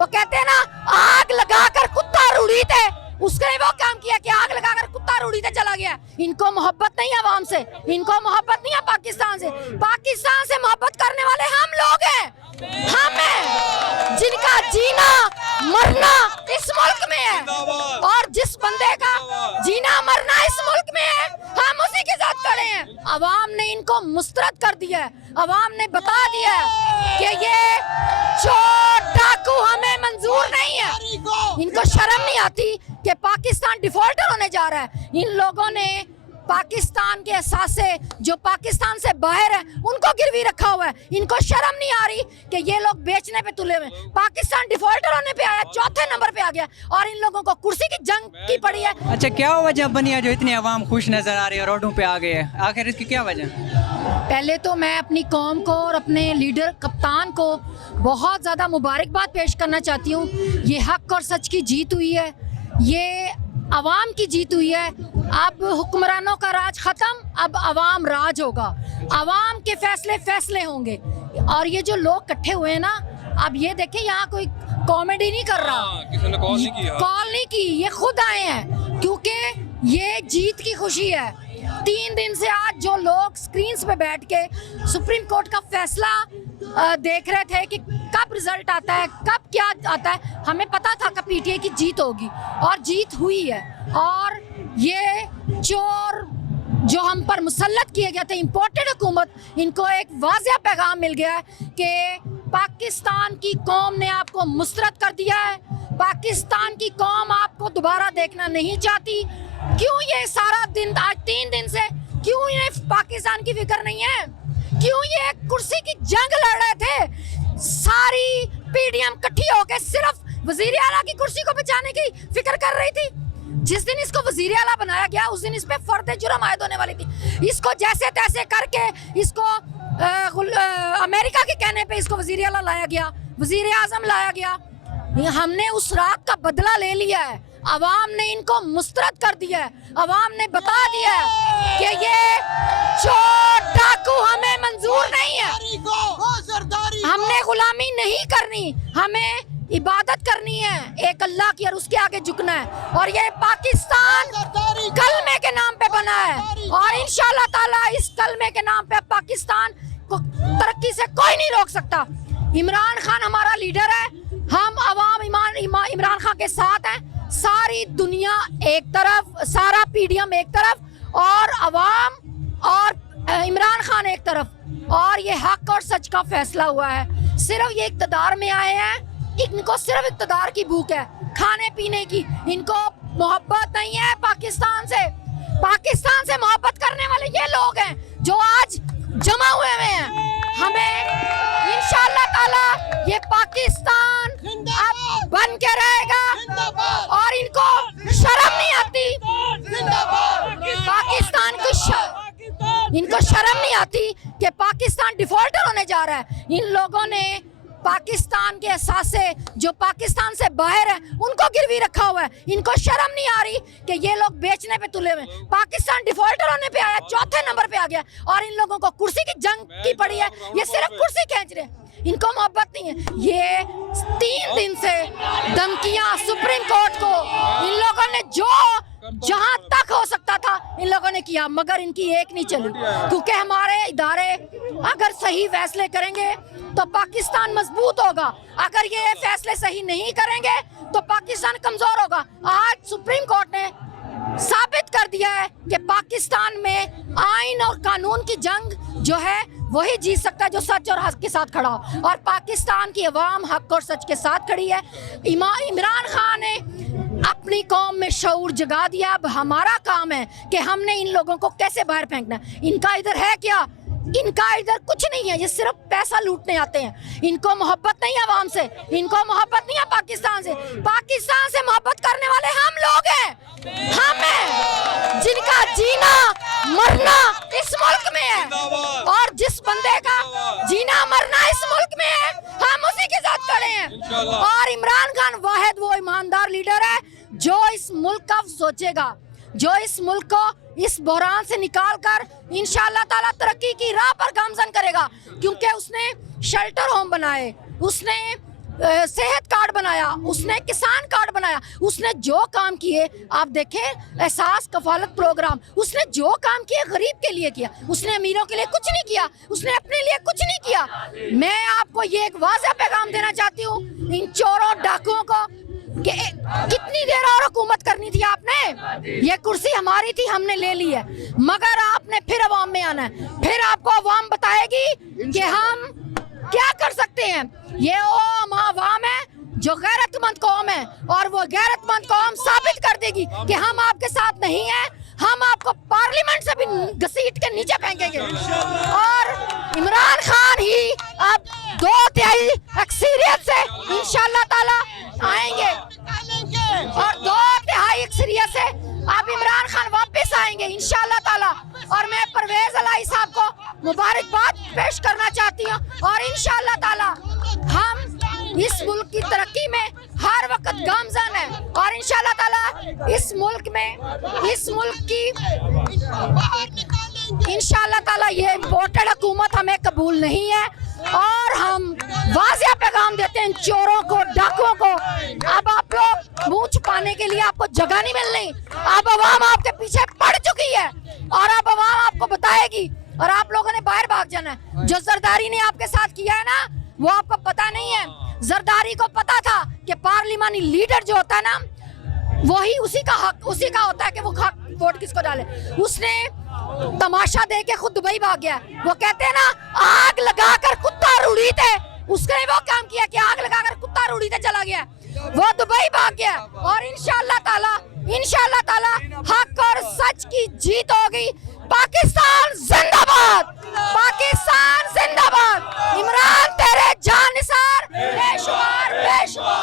वो कहते हैं ना, आग लगाकर कुत्ता रूढ़ी थे, उसने वो काम किया कि आग लगाकर कुत्ता रूढ़ी थे चला गया। इनको मोहब्बत नहीं है अवाम से, इनको मोहब्बत नहीं है पाकिस्तान से। पाकिस्तान से मोहब्बत करने वाले हम लोग हैं, हम हैं जिनका जीना मरना इस मुल्क में है, और जिस बंदे का जीना मरना इस मुल्क में है हम उसी के साथ खड़े हैं। अवाम ने इनको मुस्तरद कर दिया है, अवाम ने बता दिया है कि ये चोर डाकू हमें मंजूर नहीं है। इनको शर्म नहीं आती कि पाकिस्तान डिफॉल्टर होने जा रहा है। इन लोगों ने पाकिस्तान के असासे जो पाकिस्तान से बाहर है उनको गिरवी रखा हुआ है। इनको शर्म नहीं आ रही कि ये लोग बेचने पे तुले हुए। पाकिस्तान डिफॉल्टर होने पे आया, चौथे नंबर पे आ गया, और इन लोगों को कुर्सी की जंग की पड़ी है। अच्छा, क्या वजह बनी है जो इतनी आवाम खुश नजर आ रही है, रोडों पे आ गए है? आखिर इसकी क्या वजह? पहले तो मैं अपनी कौम को और अपने लीडर कप्तान को बहुत ज़्यादा मुबारकबाद पेश करना चाहती हूँ। ये हक और सच की जीत हुई है, ये अवाम की जीत हुई है। अब हुक्मरानों का राज खत्म, अब अवाम राज होगा, अवाम के फैसले फैसले होंगे। और ये जो लोग इकट्ठे हुए हैं ना, अब ये देखें, यहाँ कोई कॉमेडी नहीं कर रहा, किसी ने कॉल नहीं किया, कॉल नहीं की, ये खुद आए हैं क्योंकि ये जीत की खुशी है। 3 दिन से आज जो लोग स्क्रीन्स पे बैठ के सुप्रीम कोर्ट का फैसला देख रहे थे कि कब रिजल्ट आता है, कब क्या आता है, हमें पता था कि पीटीआई की जीत होगी, और जीत हुई है। और ये चोर जो हम पर मुसल्लत किए गए थे, इम्पोर्टेड हुकूमत, इनको एक वाज़ेह पैगाम मिल गया है कि पाकिस्तान की कौम ने आपको मुस्तरद कर दिया है। पाकिस्तान की कौम आपको दोबारा देखना नहीं चाहती। क्यों ये सारा दिन, आज 3 दिन से क्यों ये पाकिस्तान की फिक्र नहीं है? क्यों ये कुर्सी की जंग लड़ रहे थे? सारी पीडीएम इकट्ठी होकर सिर्फ वजीर आला की कुर्सी को बचाने की फिक्र कर रही थी। जिस दिन इसको वजीर आला बनाया गया उस दिन इस पे फर्द जुर्म आयद होने वाली थी। इसको जैसे तैसे करके इसको अमेरिका के कहने पे इसको वजीर आला लाया गया, वजीर आजम लाया गया। हमने उस रात का बदला ले लिया है। अवाम ने इनको मुस्तरद कर दिया है, अवाम ने बता दिया है कि ये चोर डाकू हमें मंजूर नहीं है। हमने गुलामी नहीं करनी, हमें इबादत करनी है एक अल्लाह की, और उसके आगे झुकना है। और ये पाकिस्तान कलमे के नाम पे बना है, और इंशाल्लाह ताला इस कलमे के नाम पे पाकिस्तान को तरक्की से कोई नहीं रोक सकता। इमरान खान हमारा लीडर है, हम अवाम इमरान खान के साथ हैं। सारी दुनिया एक तरफ, सारा पीडीएम एक तरफ, और अवाम और इमरान खान एक तरफ। और ये हक और सच का फैसला हुआ है। सिर्फ ये इक़्तिदार में आए हैं, इनको सिर्फ इक़्तिदार की भूख है, खाने पीने की। इनको मोहब्बत नहीं है पाकिस्तान से। पाकिस्तान से मोहब्बत करने वाले ये लोग हैं जो आज जमा हुए हैं। हमें इंशाअल्लाह ताला ये पाकिस्तान अब बन के रहेगा, और इनको शर्म नहीं आती पाकिस्तान को, इनको शर्म नहीं आती कि पाकिस्तान डिफॉल्टर होने जा रहा है। इन लोगों ने पाकिस्तान के असासे जो पाकिस्तान से बाहर है उनको गिरवी रखा हुआ है। इनको शर्म नहीं आ रही कि ये लोग बेचने पे तुले हुए। पाकिस्तान डिफॉल्टर होने पे आया, चौथे नंबर पे आ गया, और इन लोगों को कुर्सी की जंग की पड़ी है। ये सिर्फ कुर्सी खींच रहे हैं, इनको मोहब्बत नहीं है। ये 3 दिन से धमकियां सुप्रीम कोर्ट को इन लोगों ने जो जहां तक हो सकता था इन लोगों ने किया, मगर इनकी एक नहीं चली। क्योंकि हमारे इदारे अगर सही फैसले करेंगे तो पाकिस्तान मजबूत होगा, अगर ये फैसले सही नहीं करेंगे तो पाकिस्तान कमजोर होगा। आज सुप्रीम कोर्ट ने साबित कर दिया है कि पाकिस्तान में आइन और कानून की जंग जो है वही जीत सकता है जो सच और हक के साथ खड़ा हो, और पाकिस्तान की अवाम हक और सच के साथ खड़ी है। इमरान खान ने अपनी कौम में शऊर जगा दिया। अब हमारा काम है कि हमने इन लोगों को कैसे बाहर फेंकना है। इनका इधर है क्या? इनका इधर कुछ नहीं है, ये सिर्फ पैसा लूटने आते हैं। इनको मोहब्बत नहीं है अवाम से, इनको मोहब्बत नहीं है पाकिस्तान से। पाकिस्तान से मोहब्बत करने वाले हम लोग हैं, हम हैं जिनका जीना मरना इस मुल्क में है, और जिस बंदे का जीना मरना इस मुल्क में है हम उसी के साथ खड़े हैं। और इमरान खान वाहिद वो ईमानदार लीडर है जो इस मुल्क का सोचेगा, जो इस मुल्क को इस बहरान से निकाल कर इंशाअल्लाह ताला तरक्की की राह पर गामजन करेगा। क्योंकि उसने शेल्टर होम बनाए, उसने सेहत कार्ड बनाया, उसने किसान कार्ड बनाया, उसने जो काम किए आप देखें, एहसास कफालत प्रोग्राम, उसने जो काम किए गरीब के लिए किया, उसने अमीरों के लिए कुछ नहीं किया, उसने अपने लिए कुछ नहीं किया। मैं आपको ये एक वाज़ेह पैगाम देना चाहती हूँ इन चोरों डाकुओं को कि कितनी देर और हुकूमत करनी थी आपने, ये कुर्सी हमारी थी, हमने ले ली है, मगर आपने फिर अवाम में आना है, फिर आपको अवाम बताएगी कि हम क्या कर सकते हैं। ये वो अवाम है जो गैरतमंद कौम है, और वो गैरतमंद कौम साबित कर देगी कि हम आपके साथ नहीं हैं, हम आपको पार्लियामेंट से भी घसीट के नीचे फेंकेंगे। और इमरान खान ही अब 2/3 अक्सरियत से इंशाल्लाह ताला आएंगे, और 2/3 अक्सरियत से अब इमरान खान वापस आएंगे इंशाल्लाह ताला। और मैं परवेज इलाही साहब को मुबारकबाद पेश करना चाहती हूँ, और इंशाल्लाह ताला हम इस मुल्क की तरक्की में हर वक्त गामज़न है, और इंशाल्लाह ताला इस मुल्क की इंशाल्लाह ताला ये इम्पोर्टेड हुकूमत हमें कबूल नहीं है। और हम वाज़ेह पैगाम देते हैं चोरों को, डाकुओं को, अब आप लोग मुंह छुपाने के लिए आपको जगह नहीं मिलनी, अब अवाम आपके पीछे पड़ चुकी है, और अब अवाम आपको बताएगी, और आप लोगों ने बाहर भाग जाना है। जो जरदारी ने आपके साथ किया है ना, वो आपको पता नहीं है। जरदारी को पता था कि पार्लिमानी लीडर जो होता है ना, वही उसी का हक उसी का होता है कि वो वोट किसको डाले। उसने तमाशा दे के खुद दुबई भाग गया। वो कहते हैं ना, आग लगाकर कुत्ता रूढ़ी थे, उसने वो काम किया कि आग लगाकर कुत्ता रूढ़ी थे चला गया, वो दुबई भाग गया। और इंशाल्लाह ताला हक और सच की जीत होगी। पाकिस्तान जिंदाबाद, पाकिस्तान जिंदाबाद। इमरान तेरे जान निसार बेशुमार बेशुमार।